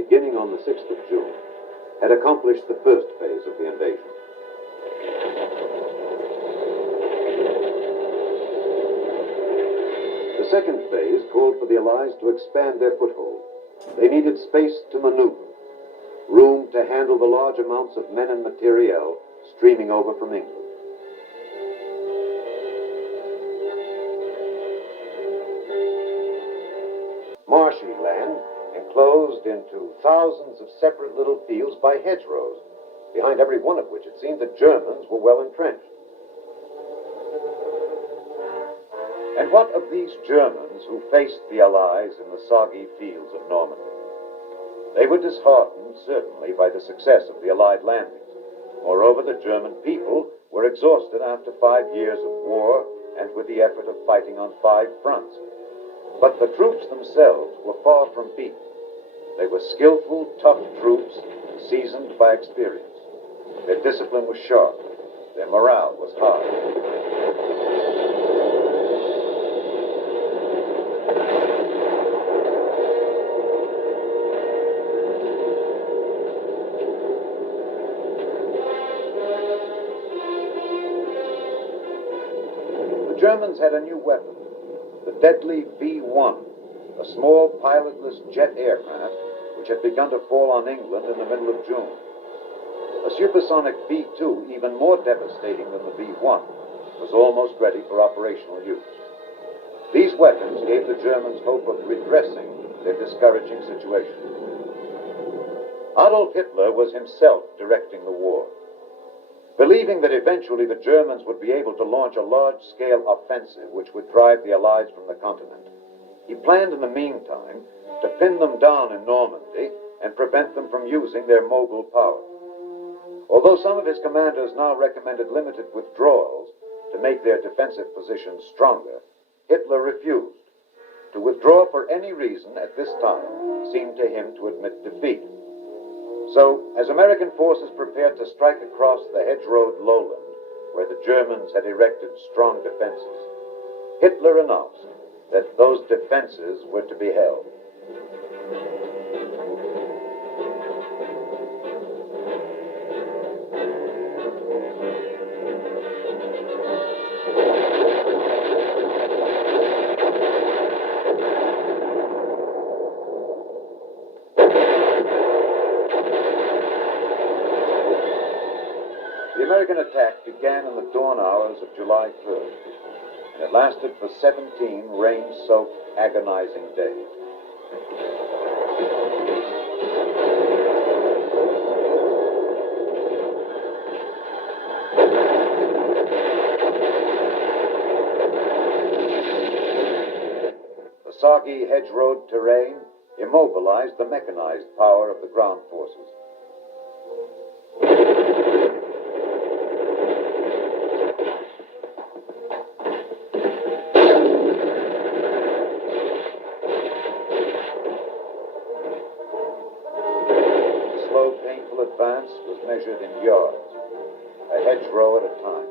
beginning on the 6th of June, had accomplished the first phase of the invasion. The second phase called for the Allies to expand their foothold. They needed space to maneuver, room to handle the large amounts of men and materiel streaming over from England. Marshy land enclosed into thousands of separate little fields by hedgerows, behind every one of which it seemed the Germans were well entrenched. And what of these Germans who faced the Allies in the soggy fields of Normandy? They were disheartened, certainly, by the success of the Allied landings. Moreover, the German people were exhausted after 5 years of war and with the effort of fighting on 5 fronts. But the troops themselves were far from beaten. They were skillful, tough troops, seasoned by experience. Their discipline was sharp. Their morale was high. The Germans had a new weapon, the deadly B-1, a small pilotless jet aircraft which had begun to fall on England in the middle of June. A supersonic B-2, even more devastating than the B-1, was almost ready for operational use. These weapons gave the Germans hope of redressing their discouraging situation. Adolf Hitler was himself directing the war. Believing that eventually the Germans would be able to launch a large-scale offensive which would drive the Allies from the continent, he planned in the meantime to pin them down in Normandy and prevent them from using their mobile power. Although some of his commanders now recommended limited withdrawals to make their defensive positions stronger, Hitler refused. To withdraw for any reason at this time seemed to him to admit defeat. So, as American forces prepared to strike across the hedge-rowed lowland, where the Germans had erected strong defenses, Hitler announced that those defenses were to be held. The American attack began in the dawn hours of July 3rd, and it lasted for 17 rain-soaked, agonizing days. The soggy, hedge-rowed terrain immobilized the mechanized power of the ground forces. Advance was measured in yards, a hedgerow at a time.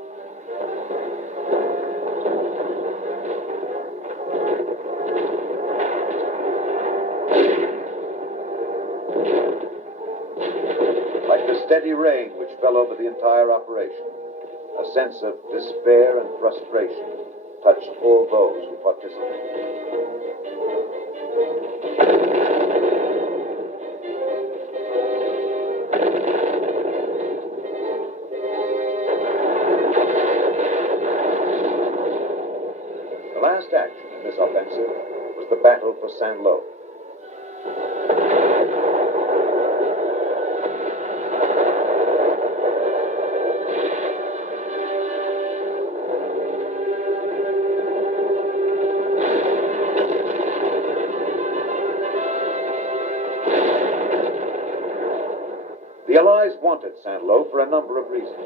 Like the steady rain which fell over the entire operation, a sense of despair and frustration touched all those who participated. The last action in this offensive was the battle for Saint-Lô. The Allies wanted Saint-Lô for a number of reasons.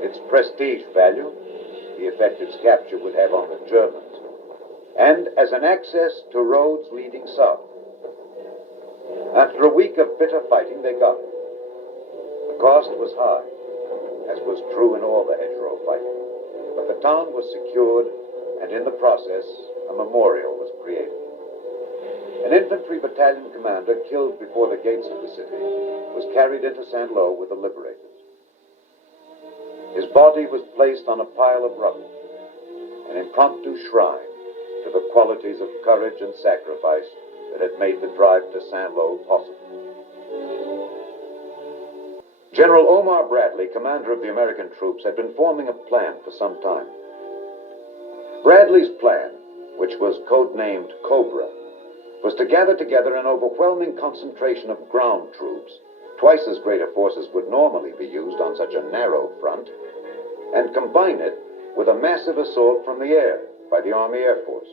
Its prestige value, the effect its capture would have on the Germans, and as an access to roads leading south. After a week of bitter fighting, they got it. The cost was high, as was true in all the hedgerow fighting, but the town was secured, and in the process, a memorial was created. An infantry battalion commander killed before the gates of the city was carried into Saint-Lô with the liberators. His body was placed on a pile of rubble, an impromptu shrine to the qualities of courage and sacrifice that had made the drive to Saint-Lô possible. General Omar Bradley, commander of the American troops, had been forming a plan for some time. Bradley's plan, which was codenamed Cobra, was to gather together an overwhelming concentration of ground troops, twice as great a force as would normally be used on such a narrow front, and combine it with a massive assault from the air by the Army Air Force.